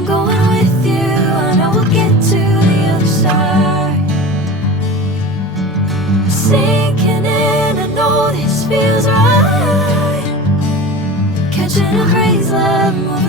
I'm going with you, I know we'll get to the other side. Sinking in, I know this feels right. Catching a crazy love.